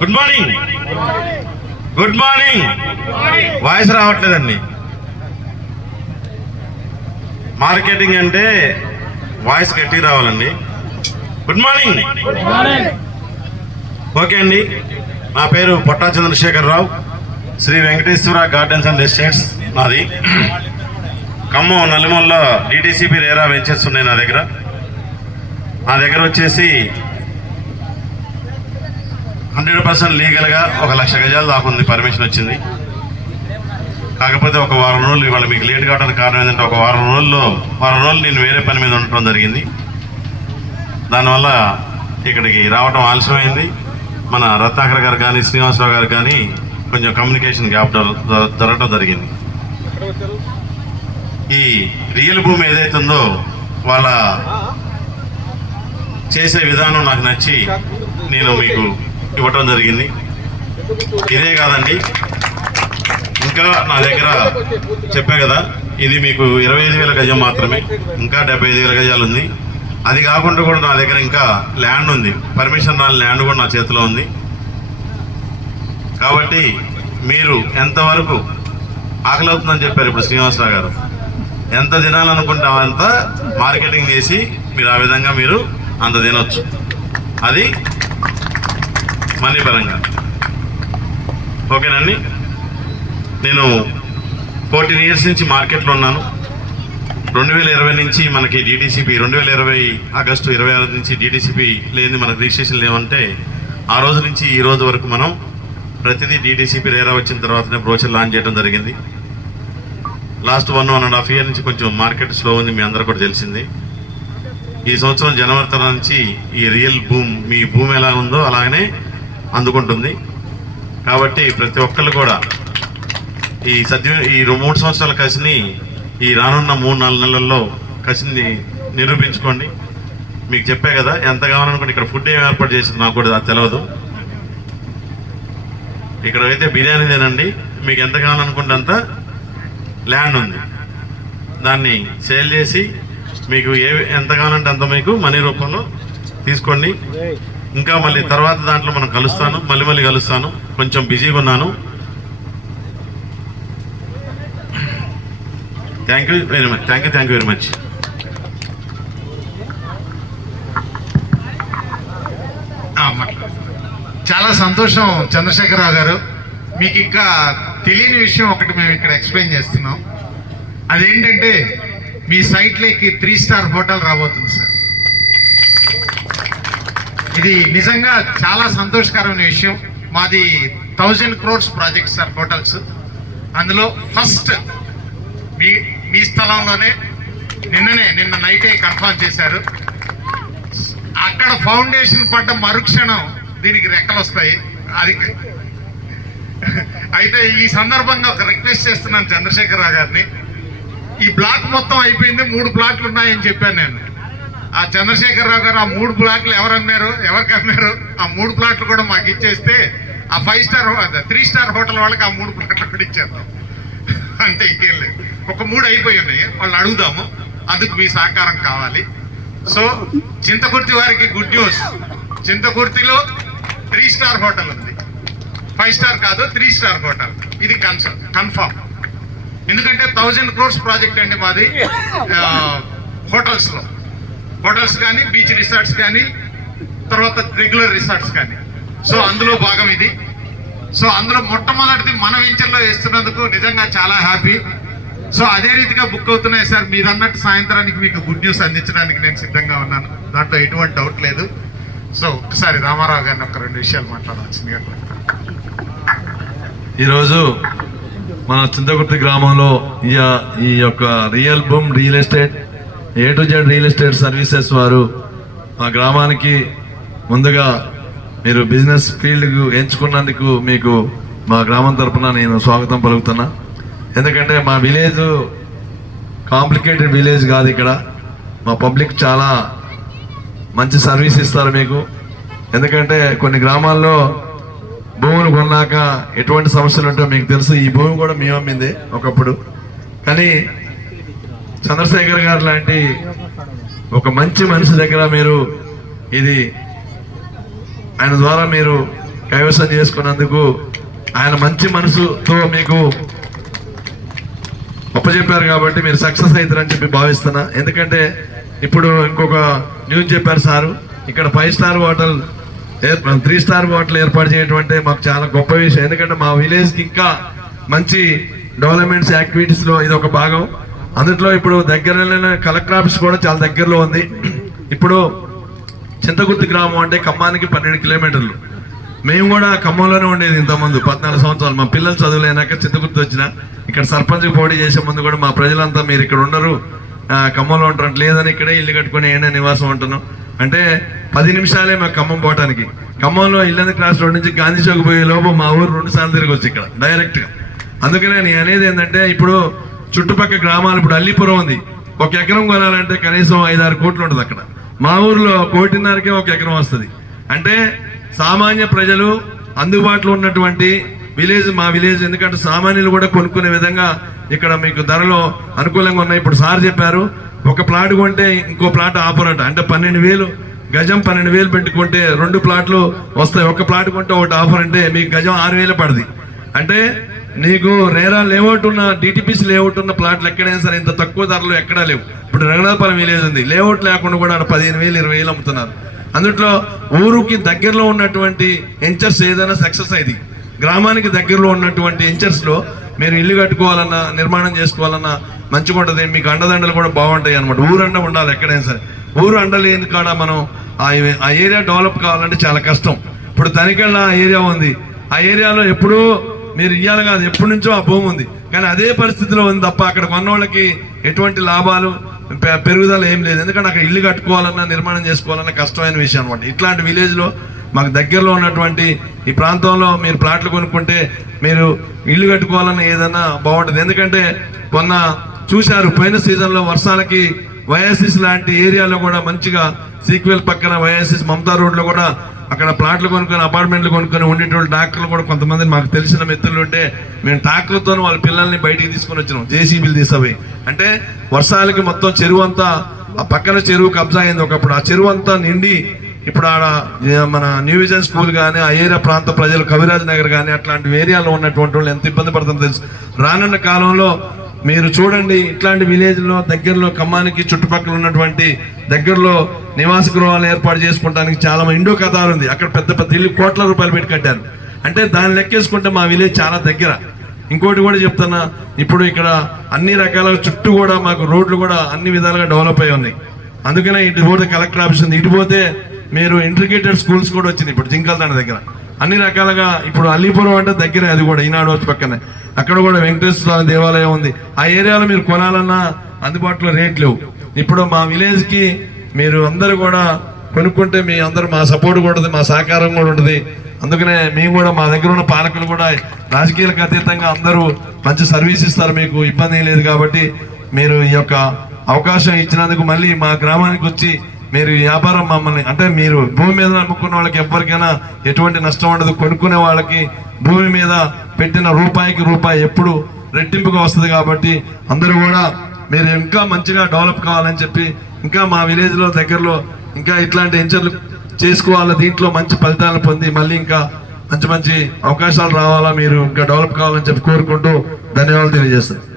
Good morning good morning voice రావట్లేదండి. Marketing అంటే voice గట్టి రావాలండి. గుడ్ మార్నింగ్ ఓకే అండి. నా పేరు Potta Chandrashekhar Rao. Sri Venkateswara gardens and estates నాది. ఖమ్మం నలుమల్లో డిటిసిపి రేరా వెంచర్స్ ఉన్నాయి నా దగ్గర. నా దగ్గర వచ్చేసి హండ్రెడ్ పర్సెంట్ లీగల్గా ఒక లక్ష గజాలు దాకా ఉంది పర్మిషన్ వచ్చింది. కాకపోతే ఒక వారం రోజులు ఇవాళ మీకు లేట్ కావడానికి కారణం ఏంటంటే ఒక వారం రోజుల్లో వారం రోజులు నేను వేరే పని మీద ఉండటం జరిగింది. దానివల్ల ఇక్కడికి రావడం ఆలస్యమైంది. మన రత్నాకర్ గారు కానీ శ్రీనివాసరావు గారు కానీ కొంచెం కమ్యూనికేషన్ గ్యాప్ జర- జరిగింది. ఈ రియల్ భూమి ఏదైతుందో వాళ్ళ చేసే విధానం నాకు నచ్చి నేను మీకు ఇవ్వటం జరిగింది. ఇదే కాదండి. ఇంకా నా దగ్గర చెప్పా కదా ఇది మీకు ఇరవై ఐదు వేల గజం మాత్రమే ఇంకా డెబ్బై ఐదు వేల గజాలు ఉంది. అది కాకుండా కూడా నా దగ్గర ఇంకా ల్యాండ్ ఉంది. పర్మిషన్ రాని ల్యాండ్ కూడా నా చేతిలో ఉంది. కాబట్టి మీరు ఎంతవరకు ఆకలి అవుతుందని చెప్పారు ఇప్పుడు శ్రీనివాసరావు గారు. ఎంత తినాలనుకుంటాం అంత మార్కెటింగ్ చేసి మీరు ఆ విధంగా మీరు అంత తినొచ్చు. అది మనీ పరంగా. ఓకేనండి నేను ఫోర్టీన్ ఇయర్స్ నుంచి మార్కెట్లో ఉన్నాను. రెండు వేల ఇరవై నుంచి మనకి డిటీసీపీ రెండు వేల ఇరవై ఆగస్టు ఇరవై ఆరు నుంచి డిటీసీపీ లేని మనకు రిజిస్ట్రేషన్ లేవంటే ఆ రోజు నుంచి ఈ రోజు వరకు మనం ప్రతిదీ డిటీసీపీ రేరా వచ్చిన తర్వాతనే బ్రోచర్ లాంచ్ చేయడం జరిగింది. Last one one and half year నుంచి కొంచెం మార్కెట్ స్లో ఉంది మీ అందరూ కూడా తెలిసింది. ఈ సంవత్సరం జనవరి తరం నుంచి ఈ రియల్ భూమ్ మీ భూమి ఎలా ఉందో అలాగనే అందుకుంటుంది. కాబట్టి ప్రతి ఒక్కళ్ళు కూడా ఈ సద్వి ఈ మూడు సంవత్సరాల కసిని ఈ రానున్న మూడు నాలుగు నెలల్లో కసిని నిరూపించుకోండి. మీకు చెప్పే కదా ఎంత కావాలనుకోండి ఇక్కడ ఫుడ్ ఏం ఏర్పాటు చేసింది నాకు కూడా అది తెలియదు ఇక్కడ అయితే బిర్యానీ తినండి. మీకు ఎంత కావాలనుకుంటే అంత ల్యాండ్ ఉంది. దాన్ని సేల్ చేసి మీకు ఏ ఎంత కావాలంటే అంత మీకు మనీ రూపంలో తీసుకోండి. ఇంకా మళ్ళీ తర్వాత దాంట్లో మనం కలుస్తాను మళ్ళీ మళ్ళీ కలుస్తాను. కొంచెం బిజీగా ఉన్నాను. Thank you very much thank you thank you very much చాలా సంతోషం చంద్రశేఖరరావు గారు. మీకు ఇంకా తెలియని విషయం ఒకటి మేము ఇక్కడ ఎక్స్ప్లెయిన్ చేస్తున్నాం. అదేంటంటే మీ సైట్లోకి త్రీ స్టార్ హోటల్ రాబోతుంది సార్ ఇది నిజంగా చాలా సంతోషకరమైన విషయం. మాది thousand crores project sir hotels. అందులో ఫస్ట్ మీ మీ స్థలంలోనే నిన్ననే నిన్న నైటే కన్ఫర్మ్ చేశారు. అక్కడ ఫౌండేషన్ పడ్డ మరుక్షణం దీనికి రెక్కలు వస్తాయి అది అయితే ఈ సందర్భంగా ఒక రిక్వెస్ట్ చేస్తున్నాను చంద్రశేఖరరావు గారిని. ఈ బ్లాక్ మొత్తం అయిపోయింది మూడు బ్లాక్లు ఉన్నాయని చెప్పాను నేను. ఆ చంద్రశేఖరరావు గారు ఆ మూడు బ్లాక్లు ఎవరు అమ్మారు ఎవరికి అమ్మారు ఆ మూడు ప్లాట్లు కూడా మాకు ఇచ్చేస్తే ఆ five star three star hotel వాళ్ళకి ఆ మూడు ప్లాట్లు కూడా ఇచ్చేద్దాం. అంటే ఇంకేం లేదు. ఒక మూడు అయిపోయి ఉన్నాయి. వాళ్ళని అడుగుదాము. అందుకు మీ సహకారం కావాలి. సో చింతకుర్తి వారికి గుడ్ న్యూస్. చింతకుర్తిలో త్రీ స్టార్ హోటల్ ఉంది. ఫైవ్ స్టార్ కాదు త్రీ స్టార్ హోటల్. ఇది కన్ఫర్మ్ కన్ఫర్మ్. ఎందుకంటే థౌజండ్ క్రోర్స్ ప్రాజెక్ట్ అండి మాది. హోటల్స్లో. హోటల్స్ కానీ బీచ్ రిసార్ట్స్ కానీ తర్వాత రెగ్యులర్ రిసార్ట్స్ కానీ. సో అందులో భాగం ఇది. సో అందులో మొట్టమొదటిది మన వెంచర్లో వేస్తున్నందుకు నిజంగా చాలా హ్యాపీ. సో అదే రీతిగా బుక్ అవుతున్నాయి సార్. మీరు అన్నట్టు సాయంత్రానికి మీకు గుడ్ న్యూస్ అందించడానికి నేను సిద్ధంగా ఉన్నాను. దాంట్లో ఎటువంటి డౌట్ లేదు. సో ఒకసారి రామారావు గారిని ఒక రెండు విషయాలు మాట్లాడవలసిందిగా ఈరోజు మన చింతకుర్తి గ్రామంలో ఈ ఈ యొక్క real boom real estate A to Z real estate services వారు మా గ్రామానికి ముందుగా మీరు బిజినెస్ ఫీల్డ్కు ఎంచుకున్నందుకు మీకు మా గ్రామం తరపున నేను స్వాగతం పలుకుతున్నా. ఎందుకంటే మా విలేజ్ కాంప్లికేటెడ్ విలేజ్ కాదు ఇక్కడ. మా పబ్లిక్ చాలా మంచి సర్వీస్ ఇస్తారు మీకు. ఎందుకంటే కొన్ని గ్రామాల్లో భూములు కొన్నాక ఎటువంటి సమస్యలు ఉంటాయో మీకు తెలుసు ఈ భూమి కూడా మేము అమ్మింది ఒకప్పుడు. కానీ చంద్రశేఖర్ గారు లాంటి ఒక మంచి మనిషి దగ్గర మీరు ఇది ఆయన ద్వారా మీరు కైవసం చేసుకున్నందుకు ఆయన మంచి మనసుతో మీకు చెప్పారు కాబట్టి మీరు సక్సెస్ అవుతారని చెప్పి భావిస్తున్నా. ఎందుకంటే ఇప్పుడు ఇంకొక న్యూస్ చెప్పారు సారు. ఇక్కడ five star hotel three star hotel ఏర్పాటు చేయడం అంటే మాకు చాలా గొప్ప విషయం. ఎందుకంటే మా విలేజ్కి ఇంకా మంచి డెవలప్మెంట్స్ యాక్టివిటీస్లో ఇది ఒక భాగం. అందులో ఇప్పుడు దగ్గరలోనే కలెక్టర్ ఆఫీస్ కూడా చాలా దగ్గరలో ఉంది. ఇప్పుడు చింతగుర్తి గ్రామం అంటే ఖమ్మానికి పన్నెండు కిలోమీటర్లు. మేము కూడా ఖమ్మంలోనే ఉండేది ఇంతకుముందు పద్నాలుగు సంవత్సరాలు. మా పిల్లలు చదువులేనాక చింతగుర్తి వచ్చిన. ఇక్కడ సర్పంచ్ పోటీ చేసే ముందు కూడా మా ప్రజలంతా మీరు ఇక్కడ ఉండరు. ఖమ్మంలో ఉంటారు. లేదని ఇక్కడే ఇల్లు కట్టుకుని ఏమైనా నివాసం ఉంటున్నాం. అంటే పది నిమిషాలే మా ఖమ్మం పోవటానికి. ఖమ్మంలో ఇల్లంది క్రాస్ రోడ్ నుంచి గాంధీ చౌక్ పోయే లోపు మా ఊరు రెండు సార్లు తిరిగి వచ్చి ఇక్కడ డైరెక్ట్గా. అందుకనే నేను అనేది ఏంటంటే ఇప్పుడు చుట్టుపక్కల గ్రామాలు ఇప్పుడు అల్లిపురం ఉంది. ఒక ఎకరం కొనాలంటే కనీసం ఐదారు కోట్లు ఉంటుంది అక్కడ. మా ఊర్లో కోటిన్నరకే ఒక ఎకరం వస్తుంది. అంటే సామాన్య ప్రజలు అందుబాటులో ఉన్నటువంటి విలేజ్ మా విలేజ్ ఎందుకంటే సామాన్యులు కూడా కొనుక్కునే విధంగా ఇక్కడ మీకు ధరలో అనుకూలంగా ఉన్నాయి. ఇప్పుడు సార్ చెప్పారు ఒక ప్లాట్ కొంటే ఇంకో ప్లాట్ ఆఫర్ అంట అంటే పన్నెండు వేలు గజం పన్నెండు వేలు పెట్టుకుంటే రెండు ప్లాట్లు వస్తాయి. ఒక ప్లాట్ కొంటే ఒకటి ఆఫర్ అంటే మీకు గజం ఆరు వేలు పడది. అంటే నీకు రేరా లేఅవుట్ ఉన్న డిటిపిసి లేఅవుట్ ఉన్న ప్లాట్లు ఎక్కడైనా సరే ఇంత తక్కువ ధరలో ఎక్కడా లేవు. ఇప్పుడు రంగనాథపురం విలేజ్ ఉంది. లేఅవుట్ లేకుండా కూడా ఆడ పదిహేను వేలు ఇరవై వేలు అమ్ముతున్నారు. అందుట్లో ఊరుకి దగ్గరలో ఉన్నటువంటి ఎంచర్స్ ఏదైనా సక్సెస్ అయింది గ్రామానికి దగ్గరలో ఉన్నటువంటి ఎంచర్స్లో మీరు ఇల్లు కట్టుకోవాలన్నా నిర్మాణం చేసుకోవాలన్నా మంచిగా ఉంటుంది. మీకు అండదండలు కూడా బాగుంటాయి అనమాట ఊరు అండ ఉండాలి ఎక్కడైనా సరే. ఊరు అండలేని కాడ మనం ఆ ఆ ఏరియా డెవలప్ కావాలంటే చాలా కష్టం. ఇప్పుడు తనికెళ్ళ ఏరియా ఉంది. ఆ ఏరియాలో ఎప్పుడూ మీరు ఇయ్యాలి కాదు ఎప్పటి నుంచో ఆ భూమి ఉంది. కానీ అదే పరిస్థితిలో ఉంది తప్ప అక్కడ కొన్నోళ్ళకి ఎటువంటి లాభాలు పెరుగుదల ఏం లేదు. ఎందుకంటే అక్కడ ఇల్లు కట్టుకోవాలన్నా నిర్మాణం చేసుకోవాలన్నా కష్టమైన విషయం అనమాట ఇట్లాంటి విలేజ్లో మాకు దగ్గరలో ఉన్నటువంటి ఈ ప్రాంతంలో మీరు ప్లాట్లు కొనుక్కుంటే మీరు ఇల్లు కట్టుకోవాలన్న ఏదైనా బాగుంటుంది. ఎందుకంటే మొన్న చూశారు పోయిన సీజన్లో వర్షాలకి వైఎస్ఎస్ లాంటి ఏరియాలో కూడా మంచిగా సీక్వెల్ పక్కన వైఎస్ఎస్ మమతా రోడ్లో కూడా అక్కడ ప్లాట్లు కొనుక్కొని అపార్ట్మెంట్లు కొనుక్కొని ఉండేటువంటి డాక్టర్లు కూడా కొంతమంది మాకు తెలిసిన మిత్రులు ఉంటే మేము ట్రాక్టర్తో వాళ్ళ పిల్లల్ని బయటికి తీసుకొని వచ్చినాం. జేసీబీలు తీసావి అంటే వర్షాలకి మొత్తం చెరువు అంతా ఆ పక్కన చెరువు కబ్జా అయింది ఒకప్పుడు. ఆ చెరువు అంతా నిండి ఇప్పుడు ఆడ మన న్యూ విజన్ స్కూల్ కానీ ఆ ఏరియా ప్రాంత ప్రజలు కవిరాజ్ నగర్ కానీ అట్లాంటి ఏరియాలో ఉన్నటువంటి వాళ్ళు ఎంత ఇబ్బంది పడుతుందో తెలుసు. రానున్న కాలంలో మీరు చూడండి ఇట్లాంటి విలేజ్లో దగ్గరలో ఖమ్మానికి చుట్టుపక్కల ఉన్నటువంటి దగ్గరలో నివాస గృహాలు ఏర్పాటు చేసుకోవడానికి చాలా ఇండో కథాలు ఉంది. అక్కడ పెద్ద పెద్ద ఇల్లు కోట్ల రూపాయలు పెట్టి కట్టారు. అంటే దాన్ని లెక్కేసుకుంటే మా విలేజ్ చాలా దగ్గర. ఇంకోటి కూడా చెప్తున్నా ఇప్పుడు ఇక్కడ అన్ని రకాల చుట్టూ కూడా మాకు రోడ్లు కూడా అన్ని విధాలుగా డెవలప్ అయి ఉన్నాయి. అందుకనే ఇటు పోతే కలెక్టర్ ఆఫీస్ ఉంది. ఇటు పోతే మీరు ఇంటిగ్రేటెడ్ స్కూల్స్ కూడా వచ్చింది ఇప్పుడు జింకల్దాండ దగ్గర. అన్ని రకాలుగా ఇప్పుడు అల్లీపురం అంటే దగ్గరే అది కూడా ఈనాడు వచ్చి పక్కనే. అక్కడ కూడా వెంకటేశ్వర స్వామి దేవాలయం ఉంది. ఆ ఏరియాలో మీరు కొనాలన్నా అందుబాటులో రేట్ లేవు. ఇప్పుడు మా విలేజ్కి మీరు అందరూ కూడా కొనుక్కుంటే మీ అందరూ మా సపోర్ట్ కూడా ఉంటుంది మా సహకారం కూడా ఉంటుంది. అందుకనే మేము కూడా మా దగ్గర ఉన్న పాలకులు కూడా రాజకీయాలకు అతీతంగా అందరూ మంచి సర్వీస్ ఇస్తారు మీకు ఇబ్బంది లేదు కాబట్టి మీరు ఈ యొక్క అవకాశం ఇచ్చినందుకు మళ్ళీ మా గ్రామానికి వచ్చి మీరు ఈ వ్యాపారం మమ్మల్ని అంటే మీరు భూమి మీద అమ్ముకున్న వాళ్ళకి ఎవరికైనా ఎటువంటి నష్టం ఉండదు. కొనుక్కునే వాళ్ళకి భూమి మీద పెట్టిన రూపాయికి రూపాయి ఎప్పుడు రెట్టింపుగా వస్తుంది కాబట్టి అందరూ కూడా మీరు ఇంకా మంచిగా డెవలప్ కావాలని చెప్పి ఇంకా మా విలేజ్లో దగ్గరలో ఇంకా ఇట్లాంటి ఎంచర్లు చేసుకోవాలి దీంట్లో మంచి ఫలితాలను పొంది మళ్ళీ ఇంకా మంచి మంచి అవకాశాలు రావాలా మీరు ఇంకా డెవలప్ కావాలని చెప్పి కోరుకుంటూ ధన్యవాదాలు తెలియజేస్తాను